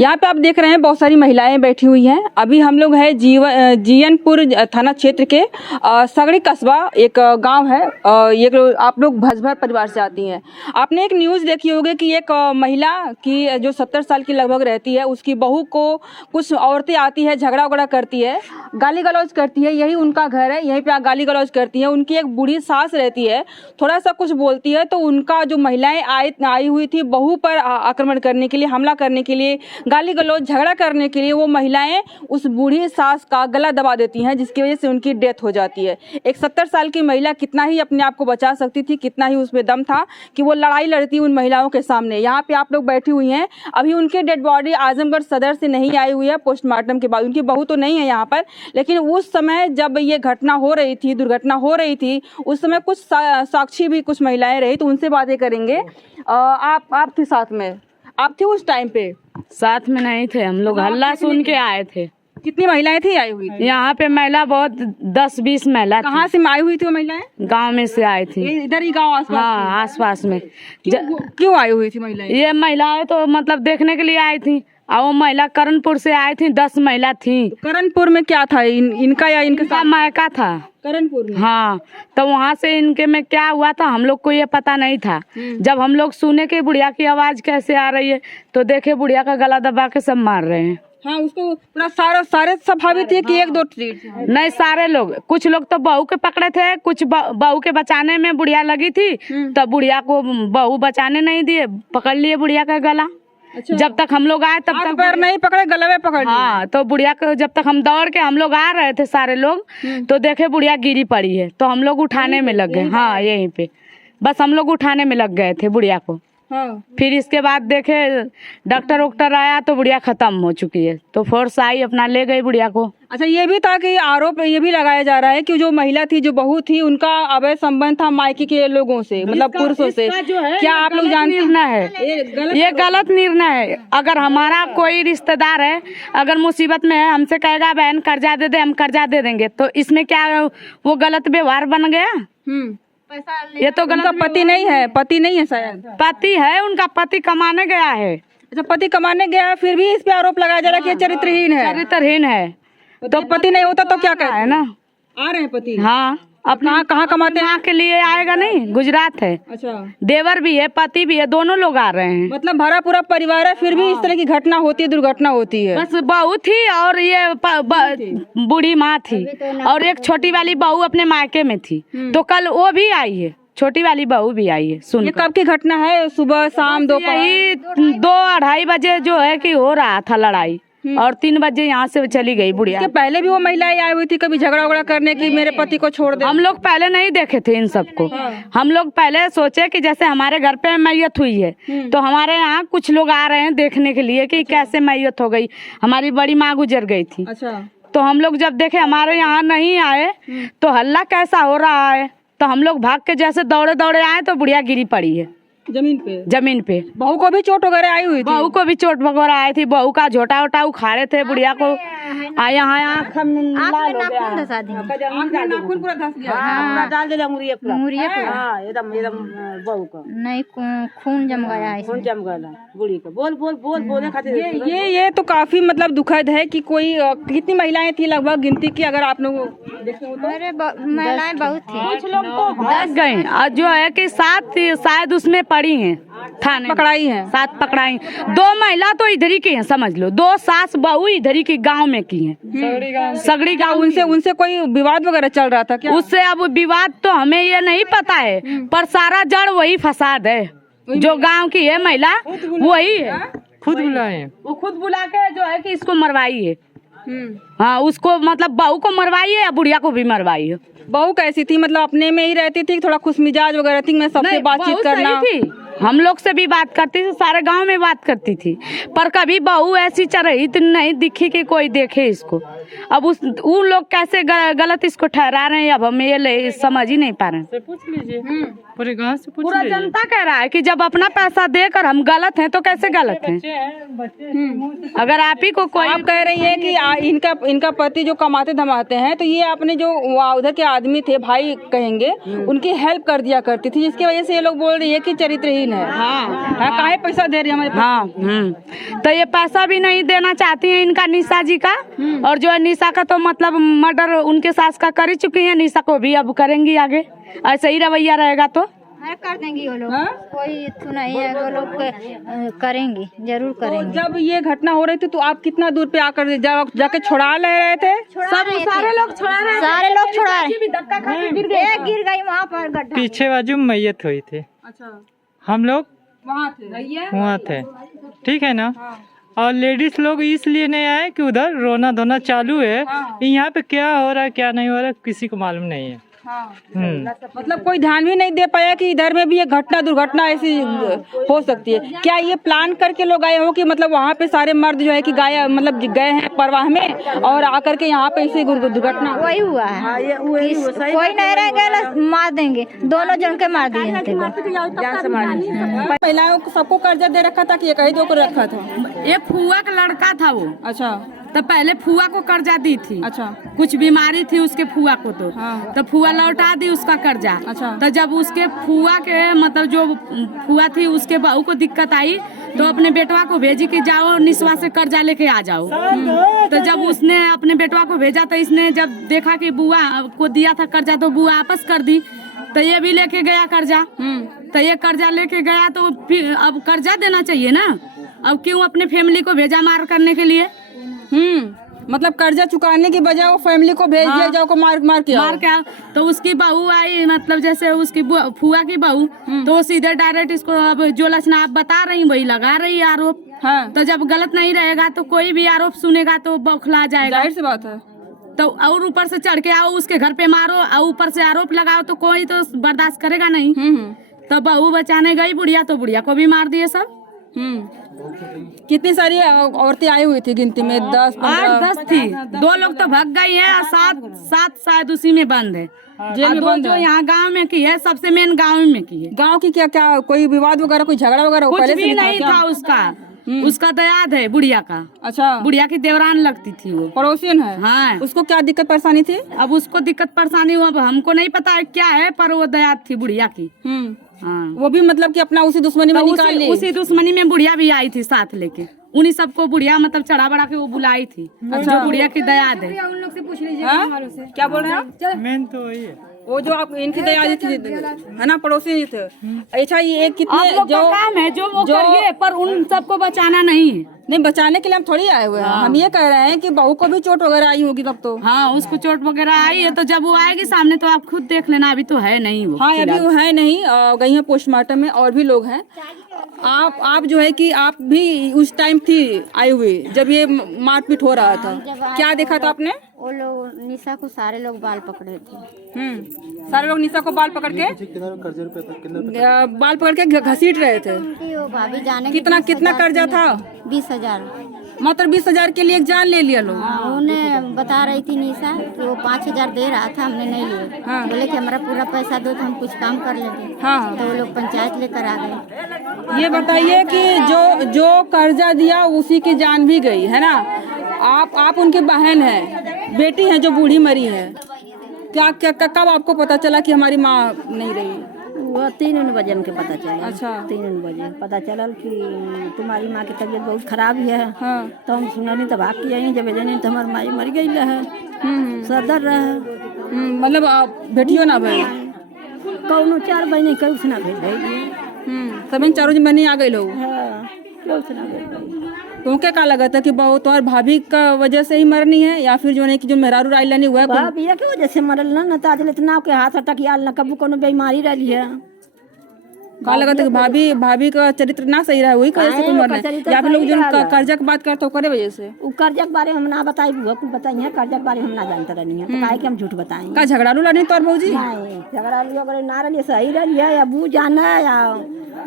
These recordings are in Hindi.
यहाँ पे आप देख रहे हैं बहुत सारी महिलाएं बैठी हुई हैं। अभी हम लोग हैं जीयनपुर थाना क्षेत्र के सगड़ी कस्बा एक गांव है। ये आप लोग भजभर परिवार से आती हैं। आपने एक न्यूज़ देखी होगी कि एक महिला की जो 70 साल की लगभग रहती है, उसकी बहू को कुछ औरतें आती है, झगड़ा वगड़ा करती है, गाली गलौज करती है। यही उनका घर है, यहीं पर गाली गलौज करती है। उनकी एक बूढ़ी सास रहती है, थोड़ा सा कुछ बोलती है तो उनका जो महिलाएं आई हुई थी बहू पर आक्रमण करने के लिए, हमला करने के लिए, गाली गलौज झगड़ा करने के लिए, वो महिलाएं उस बूढ़ी सास का गला दबा देती हैं, जिसकी वजह से उनकी डेथ हो जाती है। एक 70 साल की महिला कितना ही अपने आप को बचा सकती थी, कितना ही उसमें दम था कि वो लड़ाई लड़ती उन महिलाओं के सामने। यहाँ पे आप लोग बैठी हुई हैं। अभी उनके डेड बॉडी आजमगढ़ सदर से नहीं आई हुई है पोस्टमार्टम के बाद। उनकी बहू तो नहीं है यहाँ पर, लेकिन उस समय जब ये घटना हो रही थी, दुर्घटना हो रही थी, उस समय कुछ साक्षी भी कुछ महिलाएं रही, तो उनसे बातें करेंगे। आप थी साथ में? आप थे उस टाइम पे? साथ में नहीं थे, हम लोग हल्ला सुन के आए थे। कितनी महिलाएं थी आई हुई? यहाँ पे महिला बहुत 10-20 महिला। कहाँ से आई हुई थी वो महिलाएं? गांव में से आई थी। इधर ही गांव आसपास? हाँ, आसपास में। क्यों आई हुई थी महिलाएं? ये महिलाएं तो मतलब देखने के लिए आई थी, और वो महिला करणपुर से आई थी। 10 महिला थी। करणपुर में क्या था? इनका या इनका मायका था करणपुर में? हाँ, तो वहाँ से इनके में क्या हुआ था हम लोग को ये पता नहीं था। जब हम लोग सुने कि बुढ़िया की आवाज कैसे आ रही है, तो देखे बुढ़िया का गला दबा के सब मार रहे हैं। हाँ, उसको पूरा सारे संभावित है कि एक दो नहीं, सारे लोग। कुछ लोग तो बहू के पकड़े थे, कुछ बहू के बचाने में बुढ़िया लगी थी, तब बुढ़िया को बहू बचाने नहीं दिए, पकड़ लिए बुढ़िया का गला। अच्छा। जब तक हम लोग आए तब तक पैर नहीं पकड़े, गले में पकड़ लिए। हाँ, तो बुढ़िया को जब तक हम दौड़ के हम लोग आ रहे थे सारे लोग, तो देखे बुढ़िया गिरी पड़ी है, तो हम लोग उठाने में लग गए। हाँ, यहीं पे बस हम लोग उठाने में लग गए थे बुढ़िया को। हाँ। फिर इसके बाद देखे डॉक्टर वॉक्टर आया तो बुढ़िया खत्म हो चुकी है, तो फोर्स आई अपना ले गई बुढ़िया को। अच्छा, ये भी था कि आरोप ये भी लगाया जा रहा है कि जो महिला थी, जो बहू थी, उनका अवैध संबंध था मायके के लोगों से, मतलब पुरुषों से। क्या आप लोग जानते हैं? निर्णय है ये गलत निर्णय है। अगर हमारा कोई रिश्तेदार है, अगर मुसीबत में है, हमसे कहेगा बहन कर्जा दे दे, हम कर्जा दे देंगे, तो इसमें क्या वो गलत व्यवहार बन गया? ये तो गलत। पति नहीं है? पति नहीं है शायद? पति है, उनका पति कमाने गया है। अच्छा, पति कमाने गया है, फिर भी इस पे आरोप लगाया जा रहा है कि चरित्रहीन है। चरित्रहीन है। तो पति नहीं होता तो क्या कहते है ना? आ रहे हैं पति? हाँ, अपना कहाँ कमाते हैं के लिए आएगा नहीं? गुजरात है। अच्छा, देवर भी है, पति भी है, दोनों लोग आ रहे हैं। मतलब भरा पूरा परिवार है, फिर भी इस तरह की घटना होती है, दुर्घटना होती है। बस बहू थी और ये बूढ़ी माँ थी, और एक छोटी वाली बहू अपने मायके में थी, तो कल वो भी आई है, छोटी वाली बहू भी आई है। सुन, ये कब की घटना है? सुबह, शाम, दोपहर? यही 2-2:30 बजे जो है कि हो रहा था लड़ाई, और 3 बजे यहाँ से चली गई बुढ़िया। इसके पहले भी वो महिलाएं आई हुई थी कभी झगड़ा वगड़ा करने की, मेरे पति को छोड़ दे? हम लोग पहले नहीं देखे थे इन सबको। हम लोग पहले सोचे कि जैसे हमारे घर पे मैयत हुई है, तो हमारे यहाँ कुछ लोग आ रहे हैं देखने के लिए कि कैसे मैयत हो गई, हमारी बड़ी माँ गुजर गई थी। अच्छा। तो हम लोग जब देखे हमारे यहाँ नहीं आए, तो हल्ला कैसा हो रहा है, तो हम लोग भाग के जैसे दौड़े दौड़े आए तो बुढ़िया गिरी पड़ी है जमीन पे। बहू को भी चोट वगैरह आई हुई थी? बहू को भी चोट वगैरह आई थी। बहू का झोटा वोटा उखाड़े थे बुढ़िया को। नहीं, खून जम गया है, खून जम गया बुढ़ी का। बोल खातिर ये तो काफी मतलब दुखद है कि कोई कितनी महिलाएं थी लगभग गिनती की अगर आप लोग देखें तो? महिलाएं बहुत थी। कुछ लोग तो भाग गए, और जो है कि 7 शायद उसमें पड़ी हैं, थाने पकड़ाई हैं। 7 पकड़ाई। 2 महिला तो इधर ही की हैं, समझ लो। 2 सास बहू इधर ही की गांव में की हैं, सगड़ी गांव। उनसे कोई विवाद वगैरह चल रहा था क्या? उससे अब विवाद तो हमें ये नहीं पता है, पर सारा जड़ वही फसाद है। जो गांव की है महिला वही है, खुद बुलाए, वो खुद बुला के जो है कि इसको मरवाई है। हाँ, उसको मतलब बहू को मरवाई है या बुढ़िया को भी मरवाई है। बहू कैसी थी? मतलब अपने में ही रहती थी, थोड़ा खुश मिजाज वगैरह थी? मैं सबसे बातचीत करना थी, हम लोग से भी बात करती थी, सारे गांव में बात करती थी, पर कभी बहू ऐसी चढ़ी तो नहीं दिखी कि कोई देखे इसको। अब उन लोग कैसे गलत इसको ठहरा रहे हैं, अब हम ये समझ ही नहीं पा रहे हैं। पूछ लीजिए, पूरे गांव से पूछ पूरा जनता कह रहा है कि जब अपना पैसा देकर हम गलत हैं तो कैसे गलत हैं। अगर आप ही को कोई आप कह रही है कि इनका पति जो कमाते धमाते हैं, तो ये अपने जो उधर के आदमी थे, भाई कहेंगे, उनकी हेल्प कर दिया करती थी, जिसकी वजह से ये लोग बोल रही है कि चरित्रहीन है। हाँ, काहे पैसा दे रही है हमारे। हाँ, तो ये पैसा भी नहीं देना चाहती है इनका निशा जी का, और जो है निशा का तो मतलब मर्डर उनके सास का कर ही चुकी है, निशा को भी अब करेंगी आगे। ऐसे ही रवैया रहेगा तो कर देंगी वो लोग। कोई तो नहीं है, वो लोग करेंगी, जरूर करेंगी। जब ये घटना हो रही थी तो आप कितना दूर पे आकर जाके छुड़ा ले रहे थे? सारे लोग छुड़ा रहे, एक गिर गई वहाँ पर गड्ढा। पीछे बाजू मैयत हुई थी। अच्छा, हम लोग वहाँ थे, ठीक है ना। और लेडीज लोग इसलिए नहीं आए कि उधर रोना धोना चालू है। यहाँ पे क्या हो रहा है क्या नहीं हो रहा है किसी को मालूम नहीं है। मतलब कोई ध्यान भी नहीं दे पाया कि इधर में भी ये दुर्घटना ऐसी हो सकती है। क्या ये प्लान करके लोग आए हो कि मतलब वहाँ पे सारे मर्द जो है कि गए हैं परवाह में और आकर के यहाँ पे ऐसी दुर्घटना वही हुआ है। कोई नहीं रहेगा, मार देंगे, दोनों जन के मार दिए थे। महिलाओं को सबको कर्जा दे रखा था कि ये कहीं दो को रखा था? एक फुआ का लड़का था वो। अच्छा, तो पहले फुआ को कर्जा दी थी। अच्छा, कुछ बीमारी थी उसके फुआ को तो फुआ लौटा दी उसका कर्जा। अच्छा, तो जब उसके फुआ के मतलब जो फुआ थी उसके बहू को दिक्कत आई तो अपने बेटवा को भेजी कि जाओ निस्वा से कर्जा लेके आ जाओ। तो जब उसने अपने बेटवा को भेजा तो इसने जब देखा कि बुआ को दिया था कर्जा तो बुआ वापस कर दी, तो ये भी लेके गया कर्जा। तो ये कर्जा लेके गया तो फिर अब कर्जा देना चाहिए ना, अब क्यों अपने फैमिली को भेजा मार करने के लिए। मतलब कर्जा चुकाने की बजाय वो फैमिली को भेज दिया, जाओ को मार के तो उसकी बहू आई, मतलब जैसे उसकी फुआ की बहू, तो सीधे डायरेक्ट इसको अब जो लक्षण आप बता रही वही लगा रही आरोप। हाँ। तो जब गलत नहीं रहेगा तो कोई भी आरोप सुनेगा तो बौखला जाएगा। जाहिर सी बात है। तो और ऊपर से चढ़ के आओ उसके घर पे मारो और ऊपर से आरोप लगाओ तो कोई तो बर्दाश्त करेगा नहीं। तो बहू बचाने गई बुढ़िया तो बुढ़िया को भी मार दिए सब। कितनी सारी औरतें आई हुई थी गिनती में? 10 थी, 2 लोग तो भाग गई है और 7 शायद उसी में बंद है, जेल में बंद। जो यहाँ गांव में की है, सबसे मेन गांव में की है। गांव की क्या कोई विवाद वगैरह, कोई झगड़ा वगैरह कुछ भी नहीं था उसका दयाद है बुढ़िया का। अच्छा, बुढ़िया की देवरान लगती थी, वो पड़ोसियन है। हाँ। उसको क्या दिक्कत परेशानी थी? अब उसको दिक्कत परेशानी हुआ, अब हमको नहीं पता है क्या है, पर वो दयाद थी बुढ़िया की। हाँ। वो भी मतलब कि अपना उसी दुश्मनी में निकाल ली। उसी दुश्मनी में बुढ़िया भी आई थी साथ लेके, उन्हीं सबको बुढ़िया मतलब चढ़ा बढ़ा के वो बुलाई थी। अच्छा, जो बुढ़िया की दयाद है। उन लोग से पूछ लीजिए। क्या बोल रहे हैं? मेन तो वही है, वो जो आप इनकी दयाद थी है ना, पड़ोसी थे। अच्छा, ये कितने जो काम है जो वो करिए, पर उन सबको बचाना नहीं है। नहीं, बचाने के लिए हम थोड़ी आए हुए हैं। हम ये कह रहे हैं कि बहू को भी चोट वगैरह आई होगी तब तो। हाँ, उसको चोट वगैरह आई है, तो जब वो आएगी सामने तो आप खुद देख लेना। अभी तो है नहीं वो। हाँ, अभी वो है नहीं, गई है पोस्टमार्टम में, और भी लोग हैं। आप जो है कि आप भी उस टाइम थी आई हुई जब ये मारपीट हो रहा था, क्या देखा था आपने? वो लोग निशा को सारे लोग बाल पकड़े थे। सारे लोग निशा को बाल पकड़ के घसीट रहे थे। वो भाभी जाने कितना कर्जा था? 20,000। मात्र 20,000 के लिए एक जान ले लिया लोग। उन्हें बता रही थी निशा कि वो 5,000 दे रहा था, हमने नहीं लिए। बोले कि हमारा पूरा पैसा दो तो हम कुछ काम कर लेंगे। तो वो लोग पंचायत लेकर आ गए। ये बताइए कि जो कर्जा दिया उसी की जान भी गई है ना। आप उनकी बहन है, बेटी है जो बूढ़ी मरी है। क्या कब आपको पता चला कि हमारी माँ नहीं रही? वो 3 बजे हमके पता चला। अच्छा, 3 बजे पता चला कि तुम्हारी माँ की तबीयत बहुत खराब है। हाँ। तो हम सुना नहीं, तब भाग के आई, जब नहीं तो हमारी माँ मर गई है, सदर रहे। मतलब आप बेटियों ना भाई कौनो 4 बहने कहीं से ना भेज सभी 4 बहने आ गए लोग। तुमके क्या लगा था कि बहुत और भाभी का वजह से ही मरनी है, या फिर जो नहीं कि जो मेहरारू राइलानी हुआ है भाभी की वजह से मरल ना ताज इतना के हाथ अटक याल न कबू कोनो बीमारी रही है। का लगा था कि भाभी का चरित्र ना सही रहा, वही वजह से मरना, या फिर लोग जो कर्जा की बात करते हो करे वजह से? वो कर्जा के बारे में हम ना बताई, बुआ कुछ बताई है, कर्जा के बारे में हम ना जानते रहनी है, तो काहे कि हम झूठ बताएं। का झगड़ालू लड़ी तोर भौजी? नहीं, झगड़ालू अगर ना रही सही रही है, या बू जाना या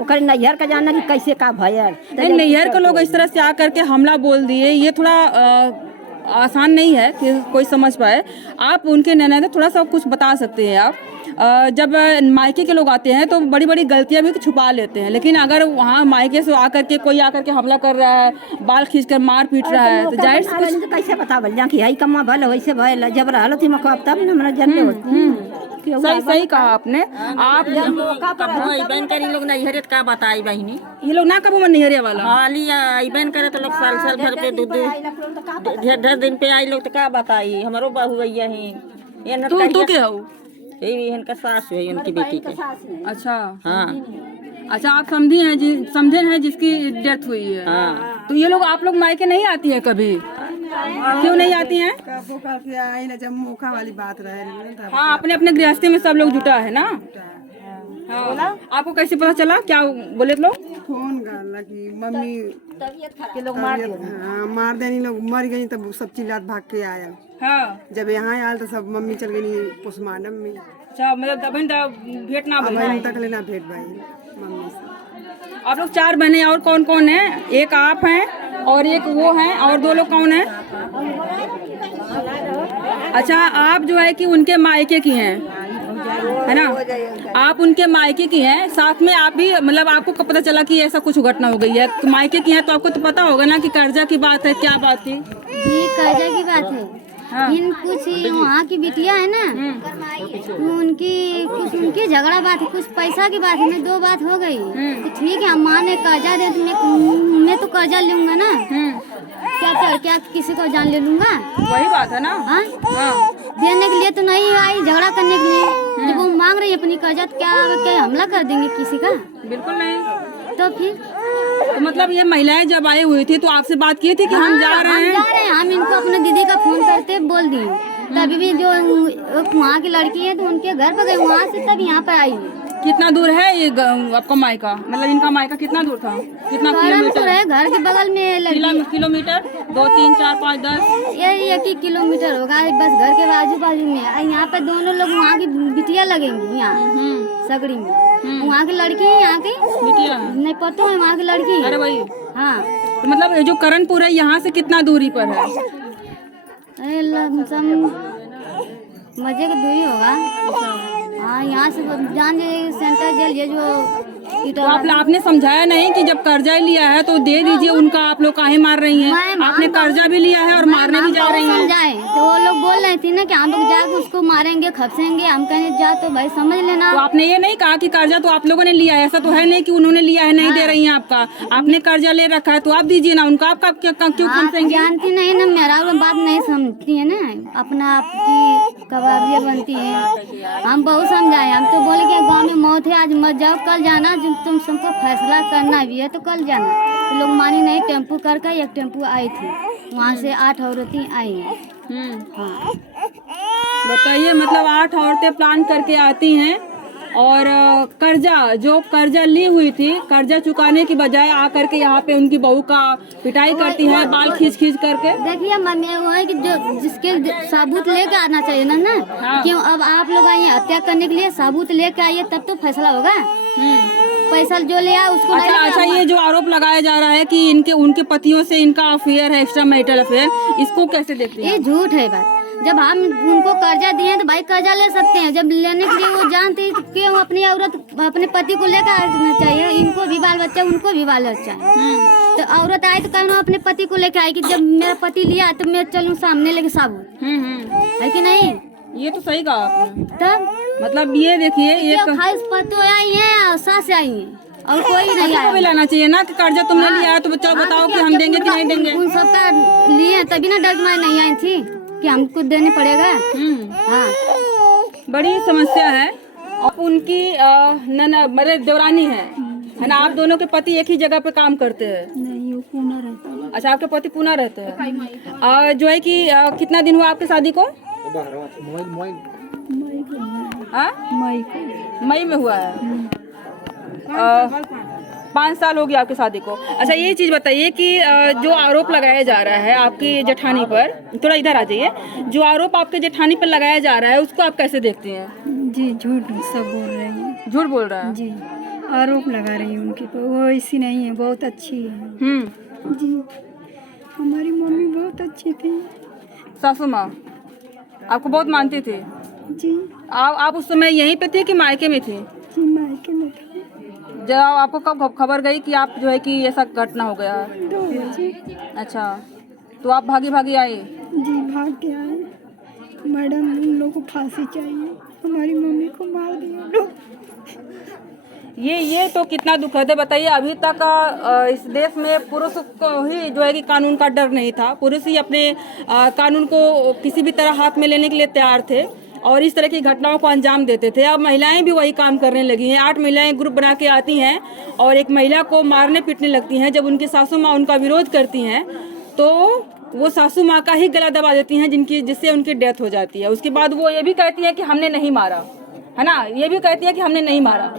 ओकर नैहर का जाना कि कैसे का भयल। नैहर के लोग इस तरह से आकर के हमला बोल दिए, ये थोड़ा आसान नहीं है कि कोई समझ पाए। आप उनके ननद थोड़ा सा कुछ बता सकते हैं आप। जब मायके के लोग आते हैं तो बड़ी बड़ी गलतियां भी छुपा लेते हैं, लेकिन अगर वहाँ मायके से आकर के कोई आकर के हमला कर रहा है, बाल खींच कर मार पीट रहा है, तो जाहिर से कुछ कैसे बतावल जा कि हई कम्मा भल वैसे भल जब रहल थी मौका तब न हमरा जानले होती। सही सही कहा आपने। आप अइबन करी लोग नहीं हरे का बताई बहिनी, ये लोग ना कबू मन नहीं हरे वाला हाली अइबन करे तो लोग साल साल भर पे दूध ढेर दिन पे आई लोग तो का बताई। हमारो बहू भैया है ये न तू क्या हो? यही इनका सास है उनकी बेटी के। अच्छा हाँ अच्छा, आप समझे हैं जिसकी डेथ हुई है। हाँ। तो ये लोग आप लोग मायके नहीं आती हैं कभी? क्यों नहीं आती हैं? जब मौका वाली बात रहे। हाँ, अपने अपने गृहस्थी में सब लोग जुटा है ना। हाँ। आपको कैसे पता चला, क्या बोले लोग? फोन करला कि मम्मी के लोग मार देनी, लोग मर गई, तब सब चिल्लात भाग के आया। हाँ। जब यहाँ आयल तो सब मम्मी चल गई पोस्टमार्टम में। अच्छा, मतलब अभी भेंट ना अभी तक लेना भेंट भाई मम्मी से। आप लोग 4 बहने, और कौन कौन है? एक आप हैं और एक वो हैं, और 2 लोग कौन है? अच्छा, आप जो है कि उनके मायके की हैं, है ना? आप उनके मायके की हैं, साथ में आप भी, मतलब आपको कब पता चला कि ऐसा कुछ घटना हो गई है? मायके की हैं तो आपको तो पता होगा ना कि कर्जा की बात है, क्या बात थी? ये कर्जा की बात है। इन कुछ वहाँ की बिटिया है ना, उनकी झगड़ा बात है, कुछ पैसा की बात है, मैं 2 बात हो गई। तो ठीक है, माँ ने कर्जा दे तो मैं तो कर्जा लूंगा ना, क्या किसी को जान ले लूंगा? वही बात है ना। हाँ? देने के लिए तो नहीं आई, झगड़ा करने के लिए। जब वो मांग रही है अपनी कर्जा तो क्या हमला कर देंगे किसी का? बिल्कुल नहीं। तो फिर तो मतलब ये महिलाएं जब आई हुई थी तो आपसे बात की थी कि हम जा रहे हैं? हम इनको अपने दीदी का फोन करते बोल दिए, तभी भी जो वहाँ की लड़की है तो उनके घर पर गए, वहाँ से तब यहाँ पर आई। कितना दूर है ये आपका मायका? मतलब इनका मायका कितना दूर था? कितना किलोमीटर है? घर के बगल में किलोमीटर 2, 3, 4, 5, 10 यही 1 किलोमीटर होगा, बस घर के आजू बाजू में। यहाँ पे दोनों लोग वहाँ की बिटिया लगेंगी, यहाँ सगड़ी में। वहाँ की लड़की है, यहाँ की बिटिया नहीं पता है, वहाँ की लड़की है। अरे भाई, हाँ। तो मतलब ये जो करणपुर है यहाँ से कितना दूरी पर है? मजे की दूरी होगा। हाँ, यहाँ से जान सेंटर जेल ये जो तो आपने समझाया नहीं कि जब कर्जा लिया है तो दे दीजिए उनका, आप लोग काहे मार रही हैं? आपने कर्जा भी लिया है और मारने भी जा रही हैं। समझाए तो वो लोग बोल रहे थे ना कि हम लोग जाकर उसको मारेंगे, खपसेंगे। हम कहें जा तो भाई समझ लेना। तो आपने ये नहीं कहा कि कर्जा तो आप लोगों ने लिया है? ऐसा तो है नहीं कि उन्होंने लिया है, नहीं दे रही हैं आपका। आपने कर्जा ले रखा है तो आप दीजिए ना उनका, आपका क्यों खपसेंगे? जानती नहीं ना, मेरा बात नहीं समझती है ना, अपना आपकी कबाबिया बनती है। हम बहुत समझाए, हम तो बोले कि गाँव में मौत है, आज मत जाओ, कल जाना, तुम सबको फैसला करना भी है तो कल जाना। तो लोग मानी नहीं, टेम्पू करके 1 टेम्पू आई थी, वहाँ से 8 औरतें आई हैं। हाँ। बताइए, मतलब 8 औरतें प्लान करके आती हैं और कर्जा ली हुई थी, कर्जा चुकाने की बजाय आकर के यहाँ पे उनकी बहू का पिटाई करती है, बाल खींच करके। देखिए मम्मी, वो है कि जो जिसके सबूत लेके आना चाहिए ना। हाँ। क्यों अब आप लोग आए हत्या करने के लिए, सबूत लेके आइए तब तो फैसला होगा। पैसा जो लिया उसको। अच्छा, ये जो आरोप लगाया जा रहा है कि उनके पतियों से इनका अफेयर है, एक्स्ट्रा मैरिटल अफेयर, इसको कैसे देखते हैं? ये झूठ है बात। जब हम उनको कर्जा दिए तो भाई कर्जा ले सकते हैं, जब लेने के लिए वो जानते हैं तो क्यों अपनी औरत अपने पति को लेकर आना चाहिए? इनको भी बाल बच्चा, उनको भी बाल बच्चा है। तो औरत आए तो कहना अपने पति को लेकर आए कि जब मेरा पति लिया तो मैं चलूँ सामने लेके साबुत, है कि नहीं? ये तो सही कहा आपने। तब मतलब ये देखिए, एक खास पतो आई है और सास आई है और कोई नहीं आया। भी लाना चाहिए ना कि कर्जा तुमने लिया है तो बच्चा बताओ कि हम देंगे कि नहीं देंगे। उन सबका लिए तभी ना डर मैं नहीं आई थी कि हमको देने पड़ेगा। हाँ, बड़ी समस्या है। अब उनकी मेरे देवरानी है ना? आप दोनों के पति एक ही जगह पे काम करते हैं? नहीं, वो पूना रहता है। अच्छा, आपके पति पुणे रहते हैं। जो है कि कितना दिन हुआ आपकी शादी को? मई में हुआ है। 5 साल हो गया आपकी शादी को। अच्छा, ये चीज़ बताइए कि जो आरोप लगाया जा रहा है आपकी जेठानी पर, थोड़ा इधर आ जाइए, जो आरोप आपके जेठानी पर लगाया जा रहा है उसको आप कैसे देखते हैं? जी झूठ सब बोल रही है। झूठ बोल रहा है? जी, आरोप लगा रही है उनके पर। वो ऐसी नहीं है, बहुत अच्छी है। जी, हमारी मम्मी बहुत अच्छी थी। सासू माँ आपको बहुत मानती थी? जी आप उस समय यहीं पे थे कि मायके में थे? जी मायके में था। जब आपको कब खबर गई कि आप जो है कि ऐसा घटना हो गया? 2 बजे अच्छा, तो आप भागी आए? जी भाग के आए। मैडम उन लोगों को फांसी चाहिए, हमारी मम्मी को मार दिया लोग। ये तो कितना दुखद है। बताइए, अभी तक इस देश में पुरुष को ही जो है कि कानून का डर नहीं था। पुरुष ही अपने कानून को किसी भी तरह हाथ में लेने के लिए तैयार थे और इस तरह की घटनाओं को अंजाम देते थे। अब महिलाएं भी वही काम करने लगी हैं। 8 महिलाएं ग्रुप बना के आती हैं और एक महिला को मारने पीटने लगती हैं। जब उनकी सासू माँ उनका विरोध करती हैं तो वो सासू माँ का ही गला दबा देती हैं, जिससे उनकी डेथ हो जाती है। उसके बाद वो ये भी कहती हैं कि हमने नहीं मारा, है ना, ये भी कहती हैं कि हमने नहीं मारा।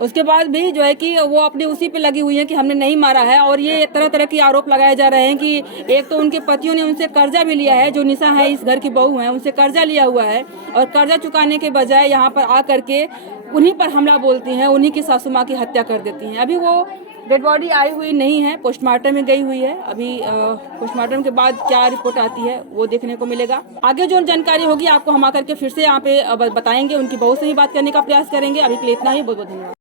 उसके बाद भी जो है कि वो अपने उसी पे लगी हुई है कि हमने नहीं मारा है। और ये तरह तरह के आरोप लगाए जा रहे हैं कि एक तो उनके पतियों ने उनसे कर्जा भी लिया है, जो निशा है इस घर की बहू है, उनसे कर्जा लिया हुआ है और कर्जा चुकाने के बजाय यहाँ पर आ करके उन्हीं पर हमला बोलती हैं, उन्हीं की सासू माँ की हत्या कर देती हैं। अभी वो डेड बॉडी आई हुई नहीं है, पोस्टमार्टम में गई हुई है। अभी पोस्टमार्टम के बाद क्या रिपोर्ट आती है वो देखने को मिलेगा। आगे जो जानकारी होगी आपको हम आकर के फिर से यहाँ पे बताएंगे, उनकी बहू से ही बात करने का प्रयास करेंगे। अभी के लिए इतना ही, बहुत बहुत धन्यवाद।